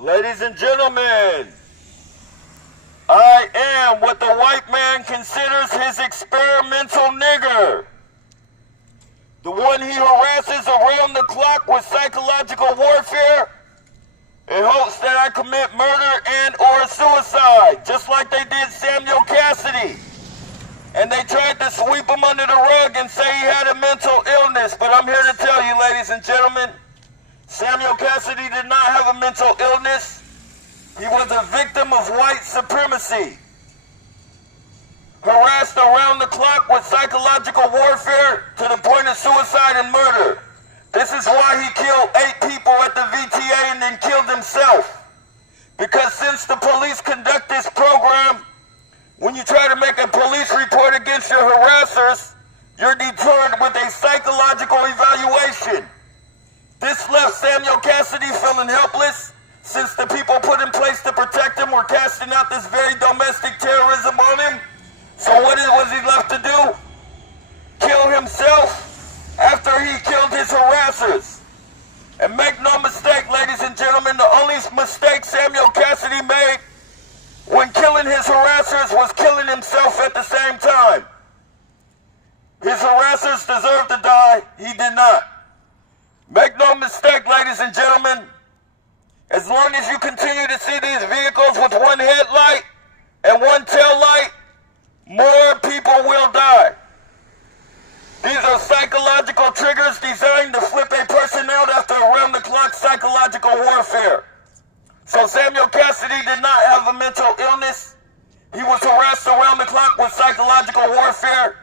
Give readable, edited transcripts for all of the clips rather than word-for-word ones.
Ladies and gentlemen, I am what the white man considers his experimental nigger. The one he harasses around the clock with psychological warfare in hopes that I commit murder and or suicide, just like they did Samuel Cassidy. And they tried to sweep him under the rug and say he had a mental illness. But I'm here to tell you, ladies and gentlemen, Samuel Cassidy did not have a mental illness. He was a victim of white supremacy, harassed around the clock with psychological warfare to the point of suicide and murder. This is why he killed 8 people at the VTA and then killed himself. Because since the police conduct this program, when you try to make a police report against your harassers, you're deterred with a psychological evaluation. This left Samuel Cassidy feeling helpless, since the people put in place to protect him were casting out this very domestic terrorism on him. So what was he left to do? Kill himself after he killed his harassers. And make no mistake, ladies and gentlemen, the only mistake Samuel Cassidy made when killing his harassers was killing himself at the same time. His harassers deserved to die. He did not. Make no mistake, ladies and gentlemen, as long as you continue to see these vehicles with one headlight and one tail light, more people will die. These are psychological triggers designed to flip a person out after around-the-clock psychological warfare. So Samuel Cassidy did not have a mental illness. He was harassed around the clock with psychological warfare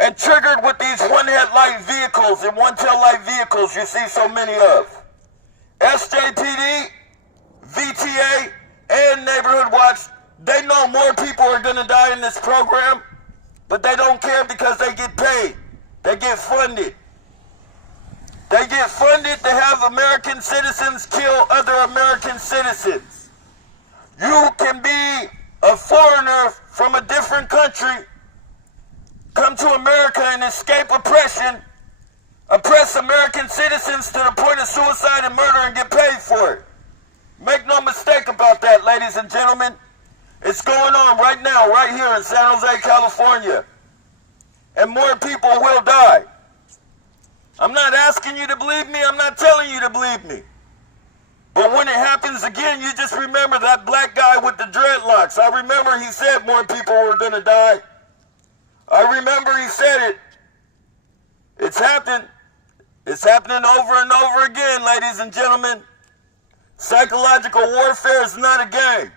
and triggered with these one-headlight vehicles and one-tail-light vehicles you see so many of. SJPD, VTA, and Neighborhood Watch, they know more people are going to die in this program, but they don't care because they get paid. They get funded. They get funded to have American citizens kill other American citizens. You can be a foreigner from a different country, come to America and escape oppression, oppress American citizens to the point of suicide and murder and get paid for it. Make no mistake about that, ladies and gentlemen. It's going on right now, right here in San Jose, California. And more people will die. I'm not asking you to believe me. I'm not telling you to believe me. But when it happens again, you just remember that black guy with the dreadlocks. I remember he said more people were going to die. I remember he said it. It's happened. It's happening over and over again, ladies and gentlemen. Psychological warfare is not a game.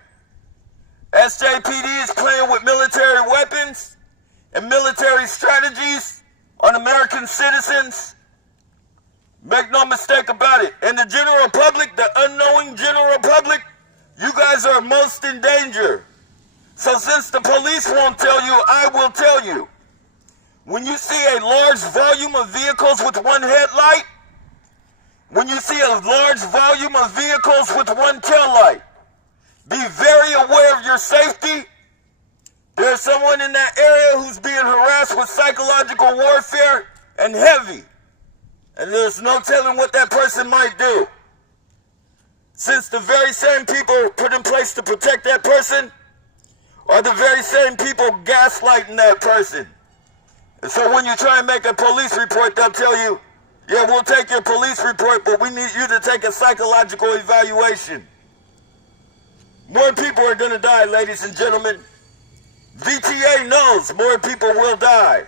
SJPD is playing with military weapons and military strategies on American citizens. Make no mistake about it. And the general public, the unknowing general public, you guys are most in danger. So since the police won't tell you, I will tell you. When you see a large volume of vehicles with one headlight, when you see a large volume of vehicles with one taillight, be very aware of your safety. There's someone in that area who's being harassed with psychological warfare and heavy. And there's no telling what that person might do. Since the very same people put in place to protect that person are the very same people gaslighting that person. And so when you try and make a police report, they'll tell you, yeah, we'll take your police report, but we need you to take a psychological evaluation. More people are going to die, ladies and gentlemen. VTA knows more people will die.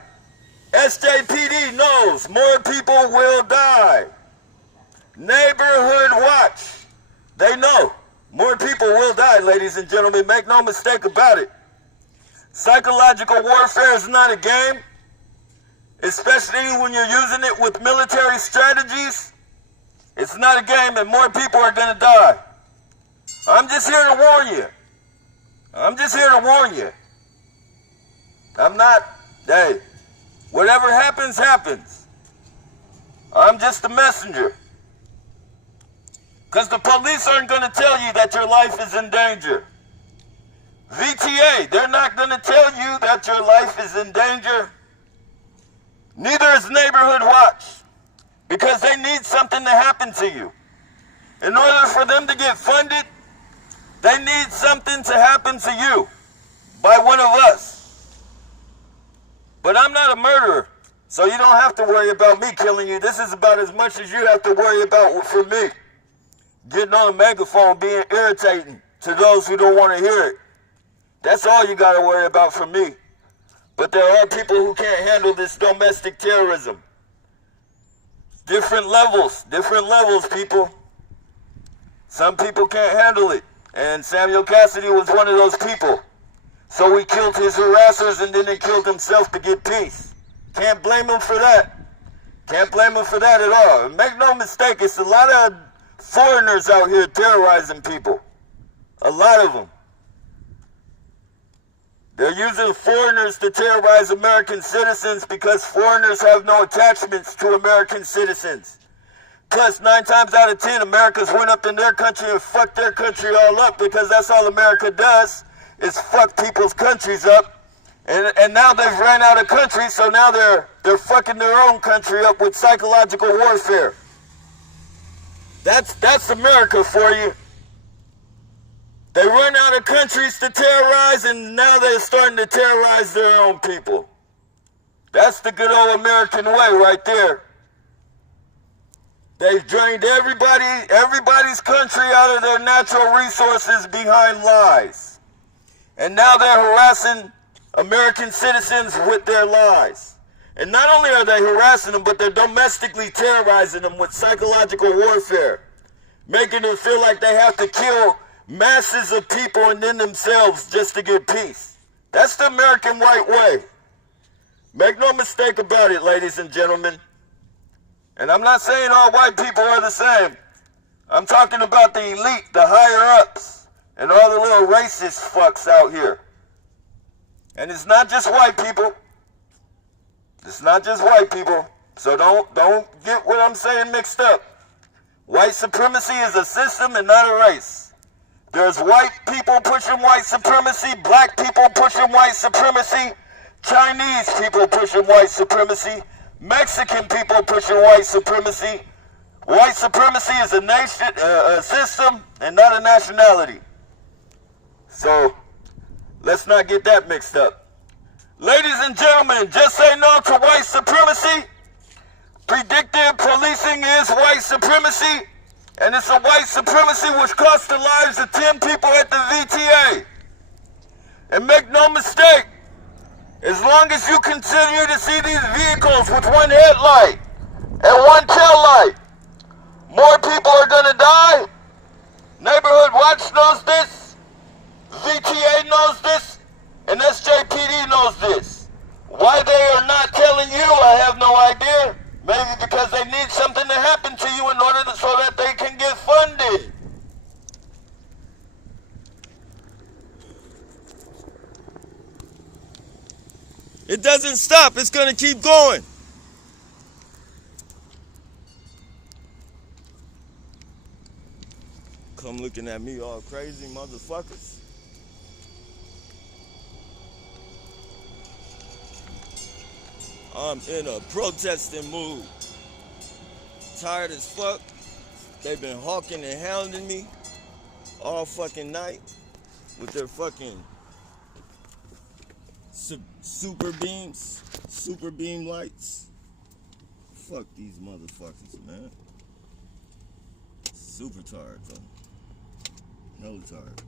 SJPD knows more people will die. Neighborhood Watch, they know more people will die, ladies and gentlemen. Make no mistake about it. Psychological warfare is not a game, especially when you're using it with military strategies. It's not a game, and more people are going to die. I'm just here to warn you. I'm just here to warn you. I'm not, hey, whatever happens, happens. I'm just a messenger. Because the police aren't going to tell you that your life is in danger. VTA, they're not going to tell you that your life is in danger. Neither is Neighborhood Watch, because they need something to happen to you. In order for them to get funded, They need something to happen to you by one of us. But I'm not a murderer, so you don't have to worry about me killing you. This is about as much as you have to worry about for me. Getting on a megaphone being irritating to those who don't want to hear it. That's all you got to worry about from me. But there are people who can't handle this domestic terrorism. Different levels, people. Some people can't handle it. And Samuel Cassidy was one of those people. So he killed his harassers and then he killed himself to get peace. Can't blame him for that. Can't blame him for that at all. And make no mistake, it's a lot of foreigners out here terrorizing people. A lot of them. They're using foreigners to terrorize American citizens because foreigners have no attachments to American citizens. Plus, 9 times out of 10, Americans went up in their country and fucked their country all up because that's all America does is fuck people's countries up. And now they've ran out of countries, so now they're fucking their own country up with psychological warfare. That's America for you. They run out of countries to terrorize, and now they're starting to terrorize their own people. That's the good old American way right there. They've drained everybody's country out of their natural resources behind lies. And now they're harassing American citizens with their lies. And not only are they harassing them, but they're domestically terrorizing them with psychological warfare, making them feel like they have to kill masses of people and then themselves just to get peace. That's the American white way. Make no mistake about it, ladies and gentlemen. And I'm not saying all white people are the same. I'm talking about the elite, the higher ups, and all the little racist fucks out here. And it's not just white people. It's not just white people. So don't get what I'm saying mixed up. White supremacy is a system and not a race. There's white people pushing white supremacy, black people pushing white supremacy, Chinese people pushing white supremacy, Mexican people pushing white supremacy. White supremacy is a nation, a system, and not a nationality. So let's not get that mixed up. Ladies and gentlemen, just say no to white supremacy. Predictive policing is white supremacy, and it's a white supremacy which cost the lives of 10 people at the VTA. And make no mistake, as long as you continue to see these vehicles with one headlight and one tail light, more people are going to die. Neighborhood Watch knows this, VTA knows this, and SJPD knows this. Why they are not telling you, I have no idea. Maybe because they need something to happen to you in order so that they can get funded. It doesn't stop. It's going to keep going. Come looking at me all crazy, motherfuckers. I'm in a protesting mood. Tired as fuck. They've been hawking and hounding me all fucking night with their fucking super beam lights. Fuck these motherfuckers, man. Super tired, though. Hella tired.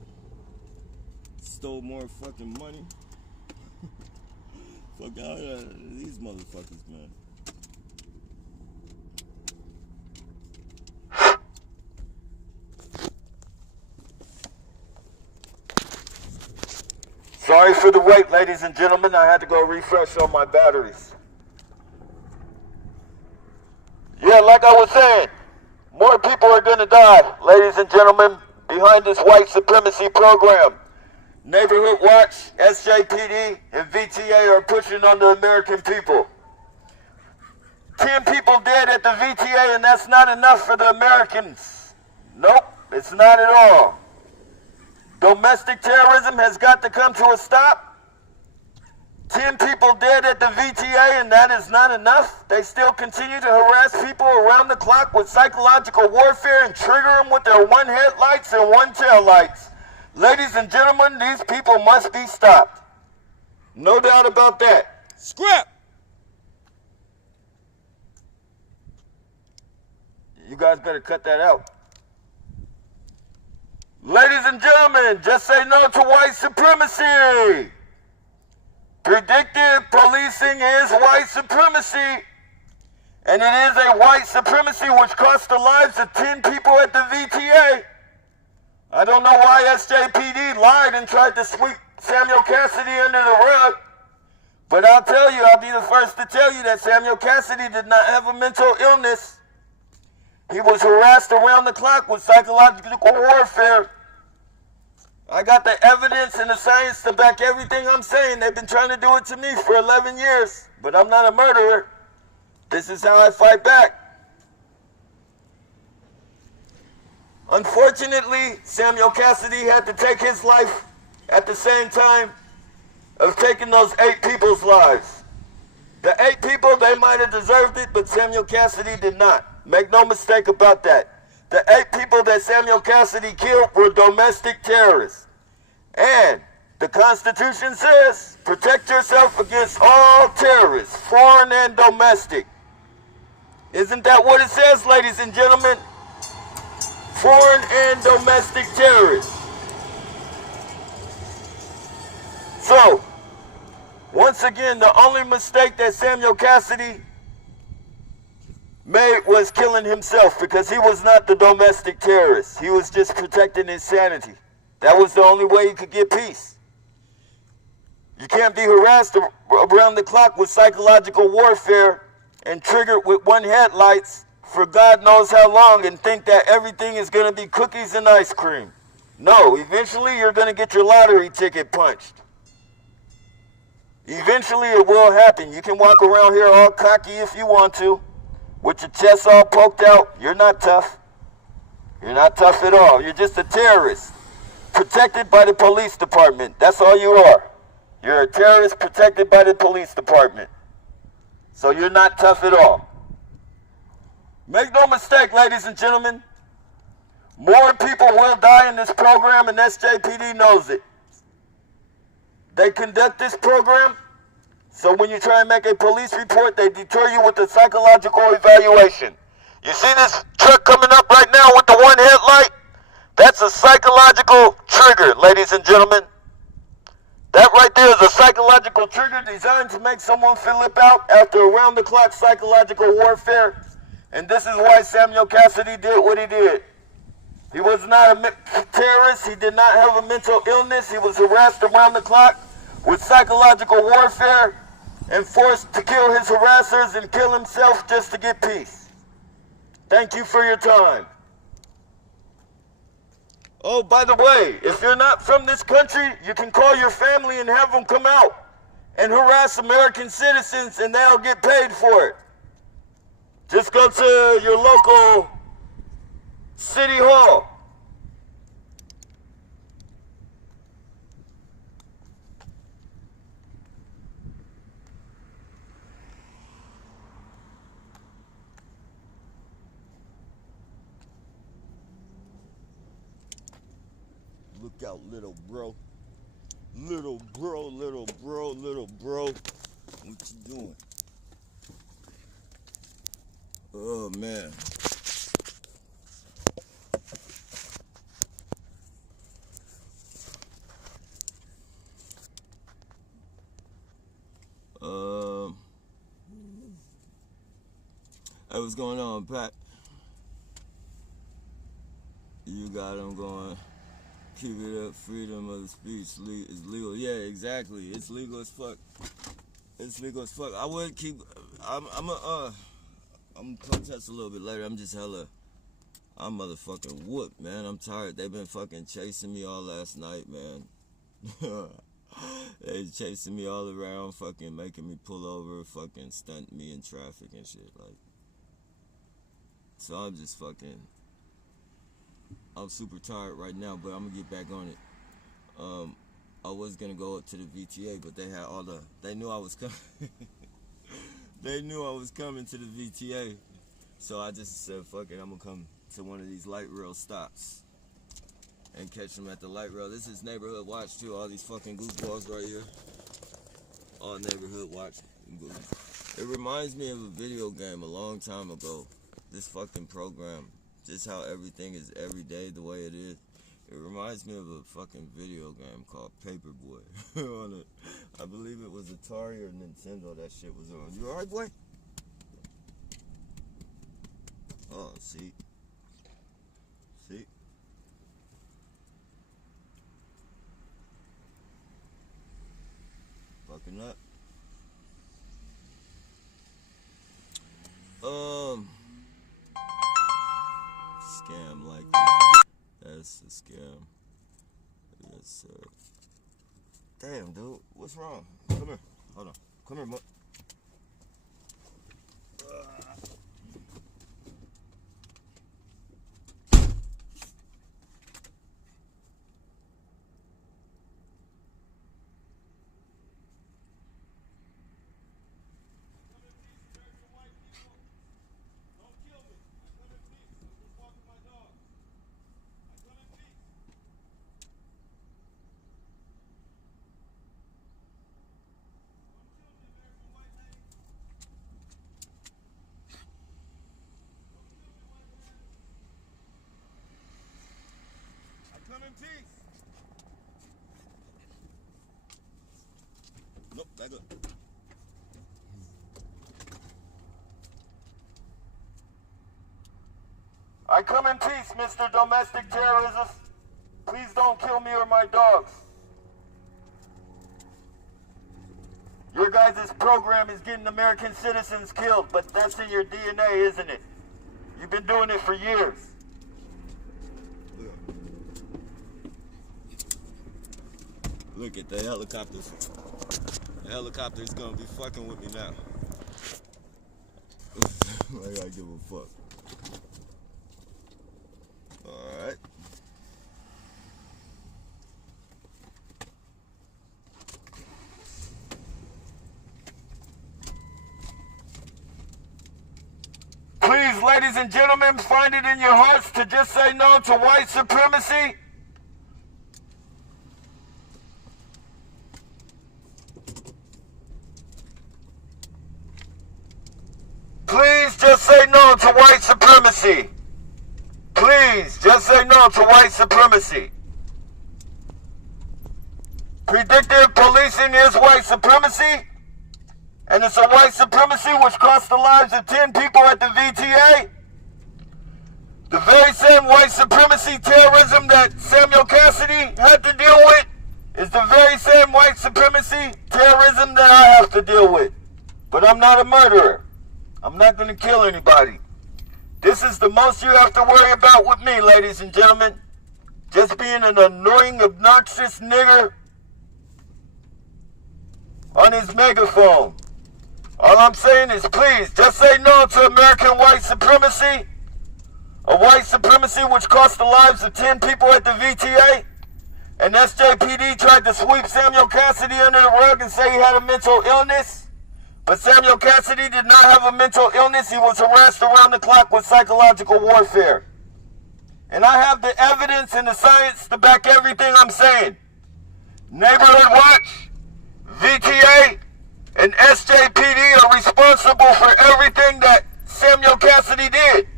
Stole more fucking money. Fuck out of these motherfuckers, man. Sorry for the wait, ladies and gentlemen. I had to go refresh on my batteries. Yeah, like I was saying, more people are going to die, ladies and gentlemen, behind this white supremacy program. Neighborhood Watch, SJPD, and VTA are pushing on the American people. 10 people dead at the VTA, and that's not enough for the Americans. Nope, it's not at all. Domestic terrorism has got to come to a stop. 10 people dead at the VTA, and that is not enough. They still continue to harass people around the clock with psychological warfare and trigger them with their one headlights and one tail lights. Ladies and gentlemen, these people must be stopped. No doubt about that. Scrap! You guys better cut that out. Ladies and gentlemen, just say no to white supremacy. Predictive policing is white supremacy. And it is a white supremacy which cost the lives of 10 people at the VTA. I don't know why SJPD lied and tried to sweep Samuel Cassidy under the rug. But I'll tell you, I'll be the first to tell you that Samuel Cassidy did not have a mental illness. He was harassed around the clock with psychological warfare. I got the evidence and the science to back everything I'm saying. They've been trying to do it to me for 11 years, but I'm not a murderer. This is how I fight back. Unfortunately, Samuel Cassidy had to take his life at the same time of taking those 8 people's lives. The 8 people, they might have deserved it, but Samuel Cassidy did not. Make no mistake about that. The 8 people that Samuel Cassidy killed were domestic terrorists. And the Constitution says, protect yourself against all terrorists, foreign and domestic. Isn't that what it says, ladies and gentlemen? Foreign and domestic terrorists. So, once again, the only mistake that Samuel Cassidy made was killing himself, because he was not the domestic terrorist. He was just protecting his sanity. That was the only way he could get peace. You can't be harassed around the clock with psychological warfare and triggered with one headlights for God knows how long and think that everything is going to be cookies and ice cream. No, eventually you're going to get your lottery ticket punched. Eventually it will happen. You can walk around here all cocky if you want to, with your chest all poked out. You're not tough. You're not tough at all. You're just a terrorist, protected by the police department. That's all you are. You're a terrorist protected by the police department. So you're not tough at all. Make no mistake, ladies and gentlemen, more people will die in this program, and SJPD knows it. They conduct this program, so when you try and make a police report, they deter you with a psychological evaluation. You see this truck coming up right now with the one headlight? That's a psychological trigger, ladies and gentlemen. That right there is a psychological trigger designed to make someone flip out after around-the-clock psychological warfare. And this is why Samuel Cassidy did what he did. He was not a terrorist. He did not have a mental illness. He was harassed around the clock with psychological warfare and forced to kill his harassers and kill himself just to get peace. Thank you for your time. Oh, by the way, if you're not from this country, you can call your family and have them come out and harass American citizens, and they'll get paid for it. Just go to your local city hall. Look out, little bro. Little bro, little bro, little bro. What you doing? Oh, man. Hey, what's going on, Pat? You got him going. Keep it up, freedom of speech is legal. Yeah, exactly. It's legal as fuck. It's legal as fuck. I would keep. I'm gonna protest a little bit later. I'm just hella. I'm motherfucking whooped, man. I'm tired. They've been fucking chasing me all last night, man. They chasing me all around, fucking making me pull over, fucking stunt me in traffic and shit, like. So I'm just fucking. I'm super tired right now, but I'm gonna get back on it. I was gonna go up to the VTA, but they had they knew I was coming. They knew I was coming to the VTA. So I just said, fuck it, I'm gonna come to one of these light rail stops. and catch them at the light rail. This is Neighborhood Watch too. All these fucking goofballs right here. All Neighborhood Watch. It reminds me of a video game a long time ago. This fucking program. Just how everything is every day the way it is. It reminds me of a fucking video game called Paperboy. I believe it was Atari or Nintendo that shit was on. You alright, boy? Oh, see? See? Fucking up. Scam like that. That's a scam. Yes, sir. Damn, dude. What's wrong? Come here. Hold on. Come here, Mo. Come in peace. Nope, back up. I come in peace, Mr. Domestic Terrorism. Please don't kill me or my dogs. Your guys' program is getting American citizens killed, but that's in your DNA, isn't it? You've been doing it for years. Look at the helicopters. The helicopter's gonna be fucking with me now. I gotta give a fuck. Alright. Please, ladies and gentlemen, find it in your hearts to just say no to white supremacy. Please just say no to white supremacy. Please just say no to white supremacy. Predictive policing is white supremacy, and it's a white supremacy which cost the lives of 10 people at the VTA. The very same white supremacy terrorism that Samuel Cassidy had to deal with is the very same white supremacy terrorism that I have to deal with. But I'm not a murderer. I'm not going to kill anybody. This is the most you have to worry about with me, ladies and gentlemen. Just being an annoying, obnoxious nigger on his megaphone. All I'm saying is please, just say no to American white supremacy. A white supremacy which cost the lives of 10 people at the VTA. And SJPD tried to sweep Samuel Cassidy under the rug and say he had a mental illness. But Samuel Cassidy did not have a mental illness. He was harassed around the clock with psychological warfare. And I have the evidence and the science to back everything I'm saying. Neighborhood Watch, VTA, and SJPD are responsible for everything that Samuel Cassidy did.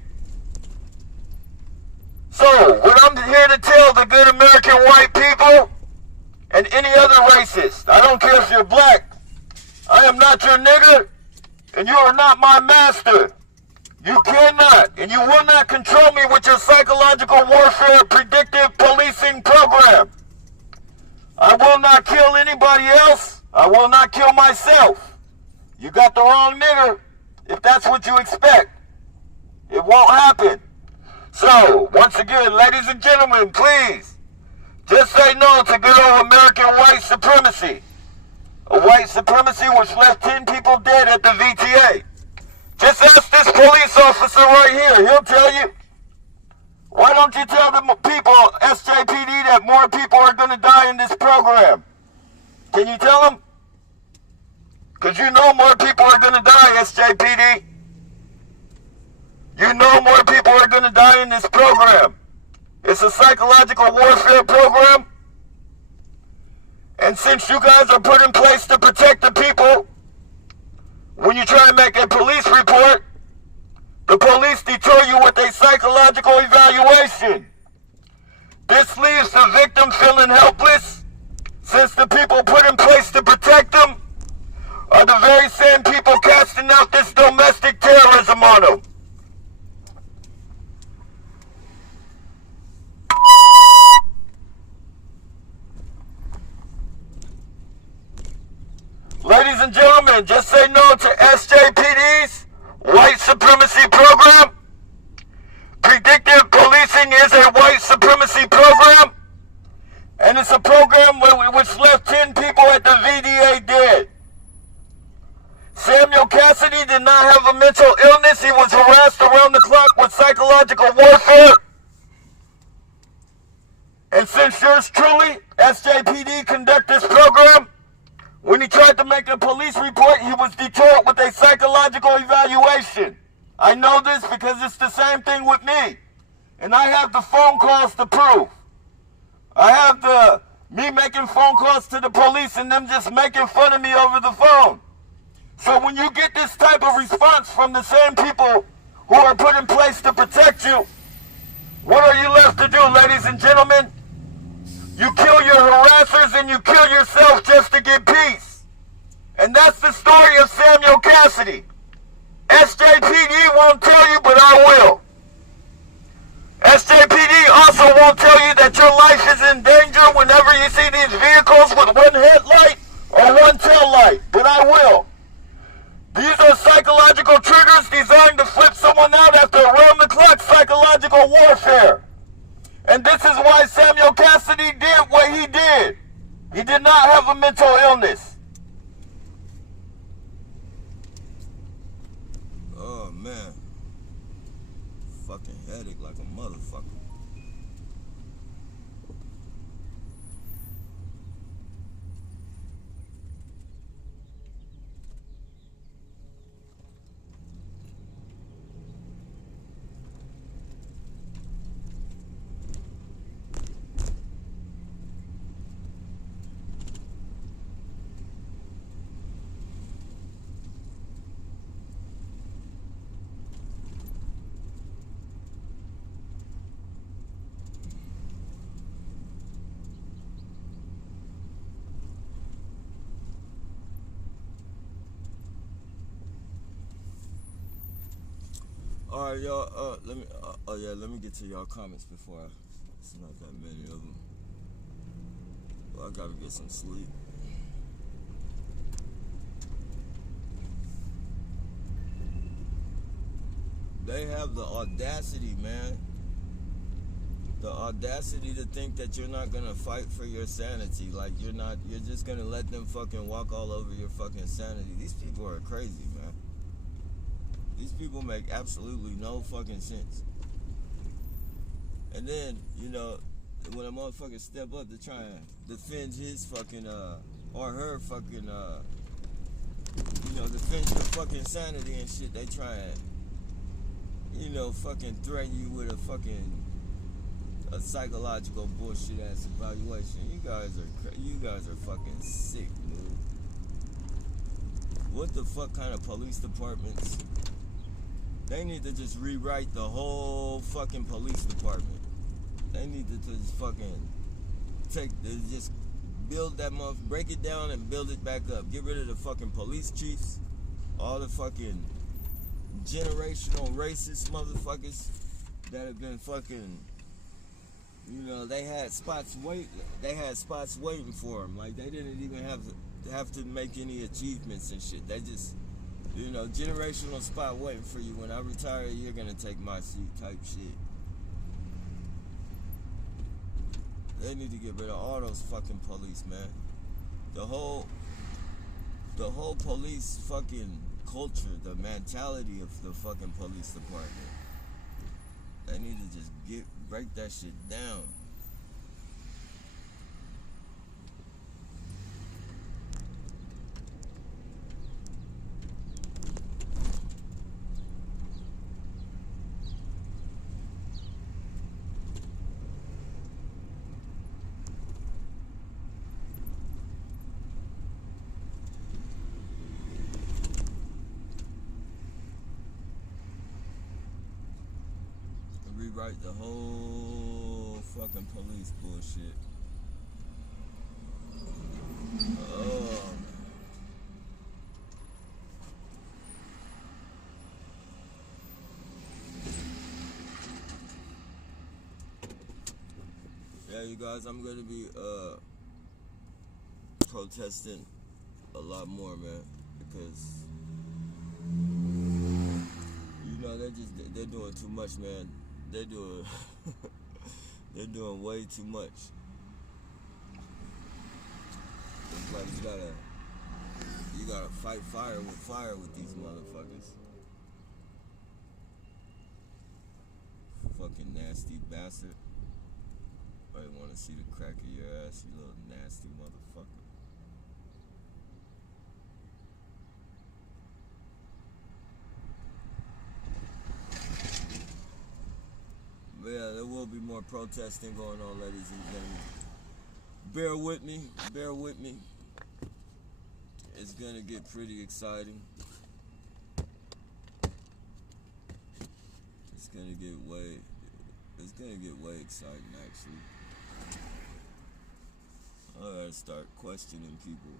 So, what I'm here to tell the good American white people and any other racist, I don't care if you're black, I am not your nigger, and you are not my master. You cannot, and you will not control me with your psychological warfare predictive policing program. I will not kill anybody else. I will not kill myself. You got the wrong nigger, if that's what you expect. It won't happen. So, once again, ladies and gentlemen, please, just say no to good old American white supremacy. A white supremacy which left 10 people dead at the VTA. Just ask this police officer right here. He'll tell you. Why don't you tell the people, SJPD, that more people are going to die in this program? Can you tell them? Because you know more people are going to die, SJPD. You know more people are going to die in this program. It's It's a psychological warfare program. And since you guys are put in place to protect the people, when you try and make a police report, the police deter you with a psychological evaluation. This leaves the victim feeling helpless, since the people put in place to protect them are the very same people casting out this domestic terrorism on them. Ladies and gentlemen, just say no to SJPD's white supremacy program. Predictive policing is a white supremacy program, and it's a program which left 10 people at the VDA dead. Samuel Cassidy did not have a mental illness. He was harassed around the clock with psychological warfare. And since yours truly, SJPD, conduct this program, when he tried to make a police report, he was deterred with a psychological evaluation. I know this because it's the same thing with me. And I have the phone calls to prove. I have me making phone calls to the police and them just making fun of me over the phone. So when you get this type of response from the same people who are put in place to protect you, what are you left to do, ladies and gentlemen? You kill your harassers and you kill yourself just to get peace. And that's the story of Samuel Cassidy. SJPD won't tell you, but I will. SJPD also won't tell you that your life is in danger whenever you see these vehicles with one headlight or one tail light, but I will. These are psychological triggers designed to flip someone out after around-the-clock psychological warfare. And this is why Samuel Cassidy did what he did. He did not have a mental illness. Oh, man. Fucking headache like a motherfucker. All right, y'all. Let me get to y'all comments before it's not that many of them. Well, I gotta get some sleep. They have the audacity, man. The audacity to think that you're not gonna fight for your sanity. Like you're just gonna let them fucking walk all over your fucking sanity. These people are crazy, man. These people make absolutely no fucking sense. And then, you know, when a motherfucker step up to try and defend his fucking, or her fucking, defend your fucking sanity and shit, they try and, fucking threaten you with a psychological bullshit ass evaluation. You guys are fucking sick, dude. What the fuck kind of police departments? They need to just rewrite the whole fucking police department. They need to just fucking just build that break it down and build it back up. Get rid of the fucking police chiefs, all the fucking generational racist motherfuckers that have been fucking, they had spots waiting for them. Like they didn't even have to make any achievements and shit. They just, generational spot waiting for you. When I retire, you're gonna take my seat type shit. They need to get rid of all those fucking police, man. The whole police fucking culture, the mentality of the fucking police department. They need to just break that shit down. rewrite the whole fucking police bullshit. Oh. Yeah, you guys, I'm gonna be protesting a lot more, man, because you know they're doing too much, man. They're doing they're doing way too much. It's like you gotta fight fire with these motherfuckers. Fucking nasty bastard. I want to see the crack of your ass, you little nasty motherfucker. But yeah, there will be more protesting going on, ladies and gentlemen. Bear with me, bear with me. It's gonna get pretty exciting. It's gonna get way exciting, actually. I gotta start questioning people,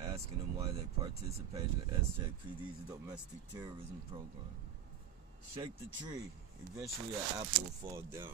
asking them why they participated in SJPD's domestic terrorism program. Shake the tree. Eventually, an apple will fall down.